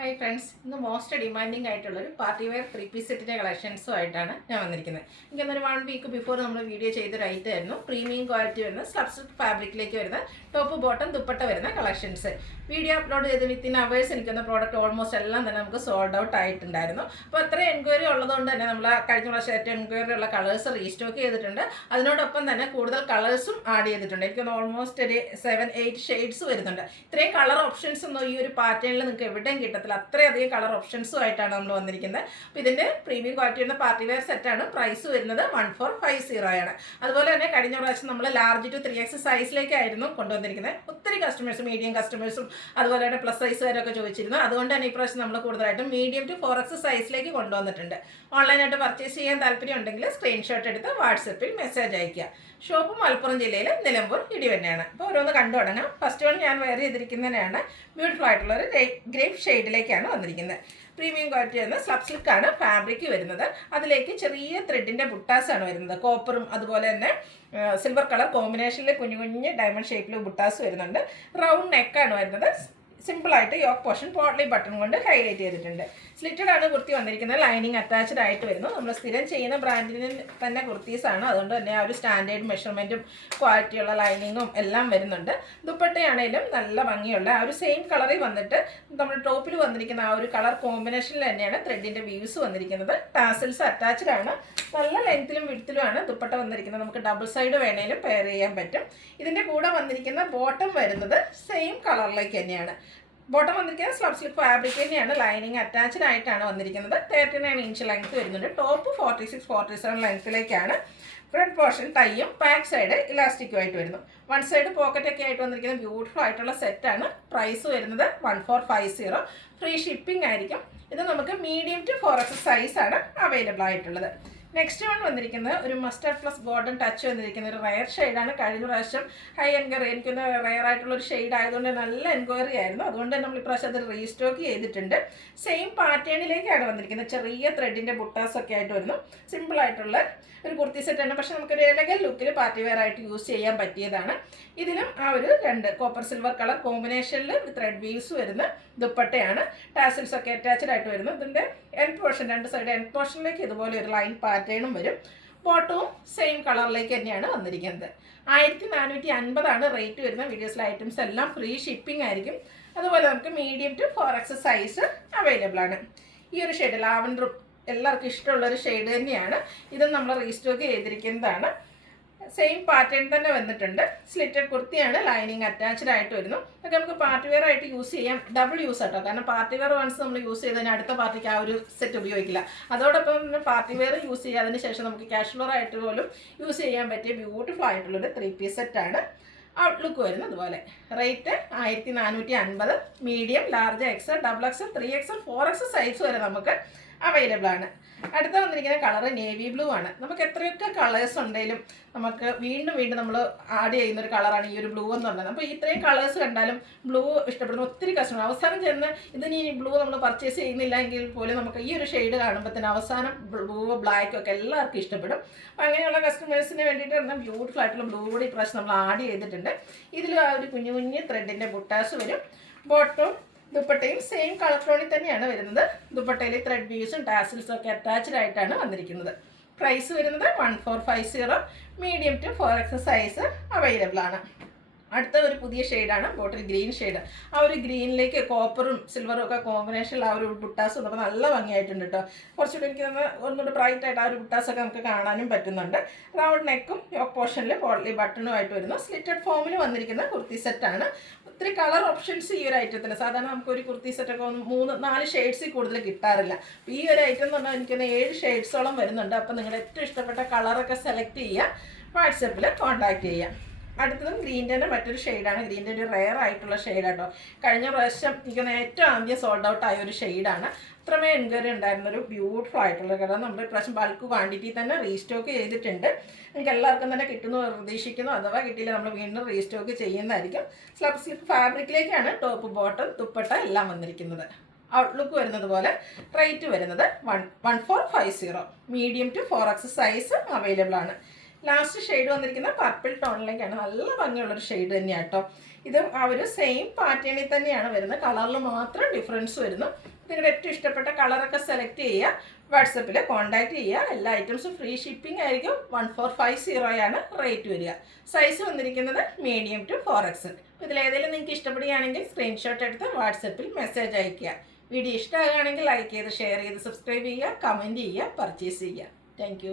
Hi friends, ഇന്ന് most demanding ആയിട്ടുള്ളൊരു party wear three piece സെറ്റിൻ്റെ കളക്ഷൻസും ആയിട്ടാണ് ഞാൻ വന്നിരിക്കുന്നത്. എനിക്കൊന്നൊരു 1 വീക്ക് ബിഫോർ നമ്മൾ വീഡിയോ ചെയ്തൊരു ഐറ്റം ആയിരുന്നു. പ്രീമിയം ക്വാളിറ്റി വരുന്ന സ്ലബ്സിൽക്ക് ഫാബ്രിക്കിലേക്ക് വരുന്ന ടോപ്പ് ബോട്ടം ദുപ്പട്ട വരുന്ന കളക്ഷൻസ്. വീഡിയോ അപ്ലോഡ് ചെയ്ത് വിത്തിൻ അവേഴ്സ് എനിക്കൊന്ന പ്രോഡക്റ്റ് ഓൾമോസ്റ്റ് എല്ലാം തന്നെ നമുക്ക് സോൾഡ് ഔട്ട് ആയിട്ടുണ്ടായിരുന്നു. അപ്പോൾ അത്ര എൻക്വയറി ഉള്ളതുകൊണ്ട് തന്നെ നമ്മൾ കഴിഞ്ഞ പ്രാവശ്യം ഏറ്റവും എൻക്വയറി ഉള്ള കളേഴ്സ് റീസ്റ്റോക്ക് ചെയ്തിട്ടുണ്ട്. അതിനോടൊപ്പം തന്നെ കൂടുതൽ കളേഴ്സും ആഡ് ചെയ്തിട്ടുണ്ട്. എനിക്കൊന്ന് ഓൾമോസ്റ്റ് ഒരു 7-8 ഷെയ്ഡ്സ് വരുന്നുണ്ട്. ഇത്രയും കളർ ഓപ്ഷൻസ് ഒന്നും ഈ ഒരു പാറ്റേണിൽ നിങ്ങൾക്ക് എവിടെയും കിട്ടത്തില്ല. അത്രയധികം കളർ ഓപ്ഷൻസും ആയിട്ടാണ് നമ്മൾ വന്നിരിക്കുന്നത്. അപ്പോൾ ഇതിൻ്റെ പ്രീമിയം ക്വാളിറ്റി വരുന്ന പാർട്ടി വെയർ സെറ്റാണ്. പ്രൈസ് വരുന്നത് 1450 ആണ്. അതുപോലെ തന്നെ കഴിഞ്ഞ പ്രാവശ്യം നമ്മൾ ലാർജ് ടു 3X സൈസിലേക്കായിരുന്നു കൊണ്ടുവന്നിരിക്കുന്നത്. ഒത്തിരി കസ്റ്റമേഴ്സും മീഡിയം കസ്റ്റമേഴ്സും അതുപോലെ തന്നെ പ്ലസ് സൈസുകാരൊക്കെ ചോദിച്ചിരുന്നു. അതുകൊണ്ട് തന്നെ ഇപ്രാവശ്യം നമ്മൾ കൂടുതലായിട്ടും മീഡിയം ടു 4X സൈസിലേക്ക് കൊണ്ടുവന്നിട്ടുണ്ട്. ഓൺലൈനായിട്ട് പർച്ചേസ് ചെയ്യാൻ താല്പര്യം ഉണ്ടെങ്കിൽ സ്ക്രീൻഷോട്ട് എടുത്ത് വാട്സപ്പിൽ മെസ്സേജ് അയയ്ക്കുക. ഷോപ്പ് മലപ്പുറം ജില്ലയിൽ നിലമ്പൂർ ഇടിവന്നെയാണ്. അപ്പോൾ ഓരോന്ന് കണ്ടു തുടങ്ങാം. ഫസ്റ്റ് വൺ ഞാൻ വെയർ ചെയ്തിരിക്കുന്നതിനാണ് ബ്യൂട്ടിഫുൾ ആയിട്ടുള്ള ഒരു ഗ്രേപ്പ് ഷെയ്ഡിലേക്കാണ് വന്നിരിക്കുന്നത്. പ്രീമിയം ക്വാളിറ്റി വരുന്ന സ്ലബ് സിൽക്കാണ് ഫാബ്രിക് വരുന്നത്. അതിലേക്ക് ചെറിയ ത്രെഡിൻ്റെ ബുട്ടാസാണ് വരുന്നത്. കോപ്പറും അതുപോലെ തന്നെ സിൽവർ കളർ കോമ്പിനേഷനിൽ കുഞ്ഞു കുഞ്ഞ് ഡയമണ്ട് ഷേപ്പിൽ ബുട്ടാസ് വരുന്നുണ്ട്. റൗണ്ട് നെക്കാണ് വരുന്നത്. സിമ്പിളായിട്ട് യോക്ക് പോർഷൻ പോട്ട്ലി ബട്ടൺ കൊണ്ട് ഹൈലൈറ്റ് ചെയ്തിട്ടുണ്ട്. സ്ലിറ്റഡ് ആണ് കുർത്തി വന്നിരിക്കുന്നത്. ലൈനിങ് അറ്റാച്ച്ഡ് ആയിട്ട് വരുന്നു. നമ്മൾ സ്ഥിരം ചെയ്യുന്ന ബ്രാൻഡിന് തന്നെ കുർത്തീസാണ്. അതുകൊണ്ട് തന്നെ ആ ഒരു സ്റ്റാൻഡേർഡ് മെഷർമെൻറ്റും ക്വാളിറ്റിയുള്ള ലൈനിങ്ങും എല്ലാം വരുന്നുണ്ട്. ദുപ്പട്ടയാണേലും നല്ല ഭംഗിയുള്ള ആ ഒരു സെയിം കളറിൽ വന്നിട്ട് നമ്മൾ ടോപ്പിൽ വന്നിരിക്കുന്ന ആ ഒരു കളർ കോമ്പിനേഷനിൽ തന്നെയാണ് ത്രെഡിൻ്റെ വ്യൂസ് വന്നിരിക്കുന്നത്. ടാസൽസ് അറ്റാച്ച്ഡ് ആണ്. നല്ല ലെങ്ത്തിലും വിഡ്ത്തിലുമാണ് ദുപ്പട്ട വന്നിരിക്കുന്നത്. നമുക്ക് ഡബിൾ സൈഡ് വേണേലും പെയർ ചെയ്യാൻ പറ്റും. ഇതിൻ്റെ കൂടെ വന്നിരിക്കുന്ന ബോട്ടം വരുന്നത് സെയിം കളറിലേക്ക് തന്നെയാണ്. ബോട്ടം വന്നിരിക്കുന്നത് സ്ലബ് സിൽക്ക് ഫാബ്രിക് തന്നെയാണ്. ലൈനിങ് അറ്റാച്ച്ഡ് ആയിട്ടാണ് വന്നിരിക്കുന്നത്. 39 ഇഞ്ച് ലെങ്ത് വരുന്നുണ്ട്. ടോപ്പ് 46-47 ലെങ്ത്തിലേക്കാണ്. ഫ്രണ്ട് പോർഷൻ ടൈയും ബാക്ക് സൈഡ് ഇലാസ്റ്റിക്കുമായിട്ട് വരുന്നു. വൺ സൈഡ് പോക്കറ്റൊക്കെ ആയിട്ട് വന്നിരിക്കുന്ന ബ്യൂട്ടിഫുൾ ആയിട്ടുള്ള സെറ്റാണ്. പ്രൈസ് വരുന്നത് 1450. ഫ്രീ ഷിപ്പിംഗ് ആയിരിക്കും. ഇത് നമുക്ക് മീഡിയം ടു 4X സൈസാണ് അവൈലബിൾ ആയിട്ടുള്ളത്. നെക്സ്റ്റ് വൺ വന്നിരിക്കുന്നത് ഒരു മസ്റ്റാർഡ് പ്ലസ് ഗോൾഡൻ ടച്ച് വന്നിരിക്കുന്ന ഒരു റയർ ഷെയ്ഡാണ്. കഴിഞ്ഞ പ്രാവശ്യം ഹൈ എൻക്വയറി എനിക്കൊന്ന് റയർ ആയിട്ടുള്ളൊരു ഷെയ്ഡ് ആയതുകൊണ്ട് നല്ല എൻക്വയറി ആയിരുന്നു. അതുകൊണ്ട് തന്നെ നമ്മൾ ഇപ്രാവശ്യം അത് റീസ്റ്റോക്ക് ചെയ്തിട്ടുണ്ട്. സെയിം പാറ്റേണിലേക്കാണ് വന്നിരിക്കുന്നത്. ചെറിയ ത്രെഡിൻ്റെ ബുട്ടാസൊക്കെ ആയിട്ട് വരുന്നു. സിമ്പിളായിട്ടുള്ള ഒരു കുർത്തി സെറ്റാണ്. പക്ഷെ നമുക്കൊരു എലഗൻ ലുക്കിൽ പാർട്ടി വെയർ ആയിട്ട് യൂസ് ചെയ്യാൻ പറ്റിയതാണ്. ഇതിലും ആ ഒരു 2 കോപ്പർ സിൽവർ കളർ കോമ്പിനേഷനിൽ ത്രെഡ് വീവ്സ് വരുന്ന ദുപ്പട്ടയാണ്. ടാസിൽസ് ഒക്കെ അറ്റാച്ച്ഡ് ആയിട്ട് വരുന്നു. ഇതിൻ്റെ എൻഡ് പോർഷൻ 2 സൈഡ് എൻഡ് പോർഷനിലേക്ക് ഇതുപോലെ ഒരു ലൈൻ പാറ്റേണും വരും. ബോട്ടവും സെയിം കളറിലേക്ക് തന്നെയാണ് വന്നിരിക്കുന്നത്. 1450 റേറ്റ് വരുന്ന. വീഡിയോസിലെ ഐറ്റംസ് എല്ലാം ഫ്രീ ഷിപ്പിംഗ് ആയിരിക്കും. അതുപോലെ നമുക്ക് medium to 4X size available ആണ്. ഈ ഒരു ഷെയ്ഡ് ലാവൻഡറും എല്ലാവർക്കും ഇഷ്ടമുള്ളൊരു ഷെയ്ഡ് തന്നെയാണ്. ഇതും നമ്മൾ റീസ്റ്റോക്ക് ചെയ്തിരിക്കുന്നതാണ്. സെയിം പാറ്റേൺ തന്നെ വന്നിട്ടുണ്ട്. സ്ലിറ്റഡ് കുർത്തിയാണ്. ലൈനിങ് അറ്റാച്ച്ഡ് ആയിട്ട് വരുന്നു. അതൊക്കെ നമുക്ക് പാർട്ടി വെയർ ആയിട്ട് യൂസ് ചെയ്യാം. ഡബിൾ യൂസ് ആട്ടോ. കാരണം പാർട്ടി വെയർ വൺസ് നമ്മൾ യൂസ് ചെയ്തതിന് അടുത്ത പാർട്ടിക്ക് ആ ഒരു സെറ്റ് ഉപയോഗിക്കില്ല. അതോടൊപ്പം പാർട്ടി വെയർ യൂസ് ചെയ്യുക. ശേഷം നമുക്ക് കാഷ്വൽ ആയിട്ട് പോലും യൂസ് ചെയ്യാൻ പറ്റിയ ബ്യൂട്ടിഫുൾ ആയിട്ടുള്ളൊരു 3 പീസ് സെറ്റാണ്. ഔട്ട്ലുക്ക് വരുന്നത് അതുപോലെ. Rate 1450. Medium, large, XL, XXL, 3XL, 4X size വരെ നമുക്ക് അവൈലബിൾ ആണ്. അടുത്ത വന്നിരിക്കുന്ന കളർ നേവി ബ്ലൂ ആണ്. നമുക്ക് എത്രയൊക്കെ കളേഴ്സ് ഉണ്ടെങ്കിലും നമുക്ക് വീണ്ടും നമ്മൾ ആഡ് ചെയ്യുന്ന ഒരു കളറാണ് ഈ ഒരു ബ്ലൂ എന്ന് പറയുന്നത്. അപ്പോൾ ഇത്രയും കളേഴ്സ് കണ്ടാലും ബ്ലൂ ഇഷ്ടപ്പെടുന്ന ഒത്തിരി കസ്റ്റമർ അവസാനം ചെന്ന് ഇതിന് ഈ ബ്ലൂ നമ്മൾ പർച്ചേസ് ചെയ്യുന്നില്ല എങ്കിൽ പോലും നമുക്ക് ഈ ഒരു ഷെയ്ഡ് കാണുമ്പോൾ തന്നെ അവസാനം ബ്ലൂ ബ്ലാക്ക് ഒക്കെ എല്ലാവർക്കും ഇഷ്ടപ്പെടും. അപ്പോൾ അങ്ങനെയുള്ള കസ്റ്റമേഴ്സിന് വേണ്ടിയിട്ട് ബ്യൂട്ടിഫുൾ ആയിട്ടുള്ള ബ്ലൂ കൂടി ഇപ്രാവശ്യം നമ്മൾ ആഡ് ചെയ്തിട്ടുണ്ട്. ഇതിൽ ആ ഒരു കുഞ്ഞു കുഞ്ഞ് ത്രെഡിൻ്റെ ബുട്ടാസ് വരും. ബോട്ടവും ദുപ്പട്ടയും സെയിം കളർ ടോണിൽ തന്നെയാണ് വരുന്നത്. ദുപ്പട്ടയിൽ ത്രെഡ് വ്യൂസും ടാസിൽസും ഒക്കെ അറ്റാച്ച്ഡ് ആയിട്ടാണ് വന്നിരിക്കുന്നത്. പ്രൈസ് വരുന്നത് 1450. Medium to 4X size available ആണ്. അടുത്ത ഒരു പുതിയ ഷെയ്ഡാണ് ബോട്ടിൽ ഗ്രീൻ ഷെയ്ഡ്. ആ ഒരു ഗ്രീനിലേക്ക് കോപ്പറും സിൽവറും ഒക്കെ കോമ്പിനേഷനിൽ ആ ഒരു ബുട്ടാസ് വന്നപ്പോൾ നല്ല ഭംഗിയായിട്ടുണ്ട് കേട്ടോ. കുറച്ചുകൂടി എനിക്ക് ഒന്നുകൂടി ബ്രൈറ്റ് ആയിട്ട് ആ ഒരു ബുട്ടാസൊക്കെ നമുക്ക് കാണാനും പറ്റുന്നുണ്ട്. റൗണ്ട് നെക്കും യോക്ക് പോർഷനിൽ പോട്ട്ലി ബട്ടണും ആയിട്ട് വരുന്നു. സ്ലിറ്റഡ് ഫോമിൽ വന്നിരിക്കുന്ന കുർത്തി സെറ്റാണ്. ഒത്തിരി കളർ ഓപ്ഷൻസ് ഈ ഒരു ഐറ്റത്തിൽ. സാധാരണ നമുക്കൊരു കുർത്തി സെറ്റൊക്കെ 3-4 ഷെയ്ഡ്സിൽ കൂടുതൽ കിട്ടാറില്ല. അപ്പോൾ ഈ ഒരു ഐറ്റം എന്ന് പറഞ്ഞാൽ എനിക്കൊന്ന് 7 ഷെയ്ഡ്സോളം വരുന്നുണ്ട്. അപ്പോൾ നിങ്ങളുടെ ഏറ്റവും ഇഷ്ടപ്പെട്ട കളറൊക്കെ സെലക്ട് ചെയ്യുക. വാട്സപ്പിൽ കോൺടാക്റ്റ് ചെയ്യാം. അടുത്തതും ഗ്രീൻ്റെ തന്നെ മറ്റൊരു ഷെയ്ഡാണ്. ഗ്രീൻ്റെ ഒരു റെയർ ആയിട്ടുള്ള ഷെയ്ഡാട്ടോ. കഴിഞ്ഞ പ്രാവശ്യം എനിക്കൊന്ന് ഏറ്റവും ആദ്യം സോൾഡ് ഔട്ട് ആയ ഒരു ഷെയ്ഡാണ്. അത്രമേ എൻക്വയറി ഉണ്ടായിരുന്നൊരു ബ്യൂട്ടിഫുൾ ആയിട്ടുള്ള കളർ. നമ്മൾ ഇപ്രാവശ്യം ബൾക്ക് ക്വാണ്ടിറ്റി തന്നെ റീസ്റ്റോക്ക് ചെയ്തിട്ടുണ്ട്. നിങ്ങൾക്ക് എല്ലാവർക്കും തന്നെ കിട്ടുന്നു പ്രതീക്ഷിക്കുന്നു. അഥവാ കിട്ടിയില്ല നമ്മൾ വീണ്ടും റീസ്റ്റോക്ക് ചെയ്യുന്നതായിരിക്കും. സ്ലബ് സിൽക്ക് ഫാബ്രിക്കിലേക്കാണ് ടോപ്പ് ബോട്ടം ദുപ്പട്ട എല്ലാം വന്നിരിക്കുന്നത്. ഔട്ട്ലുക്ക് വരുന്നത് പോലെ. റേറ്റ് വരുന്നത് 1450. Medium to 4X size available ആണ്. ലാസ്റ്റ് ഷെയ്ഡ് വന്നിരിക്കുന്ന പർപ്പിൾ ടോണിലേക്കാണ്. നല്ല ഭംഗിയുള്ളൊരു ഷെയ്ഡ് തന്നെയാണ് കേട്ടോ. ഇത് ആ ഒരു സെയിം പാറ്റേണിൽ തന്നെയാണ് വരുന്നത്, കളറിൽ മാത്രം ഡിഫറൻസ് വരുന്നു. നിങ്ങളുടെ ഏറ്റവും ഇഷ്ടപ്പെട്ട കളറൊക്കെ സെലക്ട് ചെയ്യുക, വാട്സപ്പിൽ കോൺടാക്റ്റ് ചെയ്യുക. എല്ലാ ഐറ്റംസും ഫ്രീ ഷിപ്പിംഗ് ആയിരിക്കും. 1450 ആണ് റേറ്റ് വരിക. സൈസ് വന്നിരിക്കുന്നത് മീഡിയം ടു 4XL. ഇതിലേതെങ്കിലും നിങ്ങൾക്ക് ഇഷ്ടപ്പെടുകയാണെങ്കിൽ സ്ക്രീൻഷോട്ട് എടുത്ത് വാട്സപ്പിൽ മെസ്സേജ് അയയ്ക്കുക. വീഡിയോ ഇഷ്ടമാകുകയാണെങ്കിൽ ലൈക്ക് ചെയ്ത് ഷെയർ ചെയ്ത് സബ്സ്ക്രൈബ് ചെയ്യുക, കമൻറ്റ് ചെയ്യുക, പർച്ചേസ് ചെയ്യുക. താങ്ക്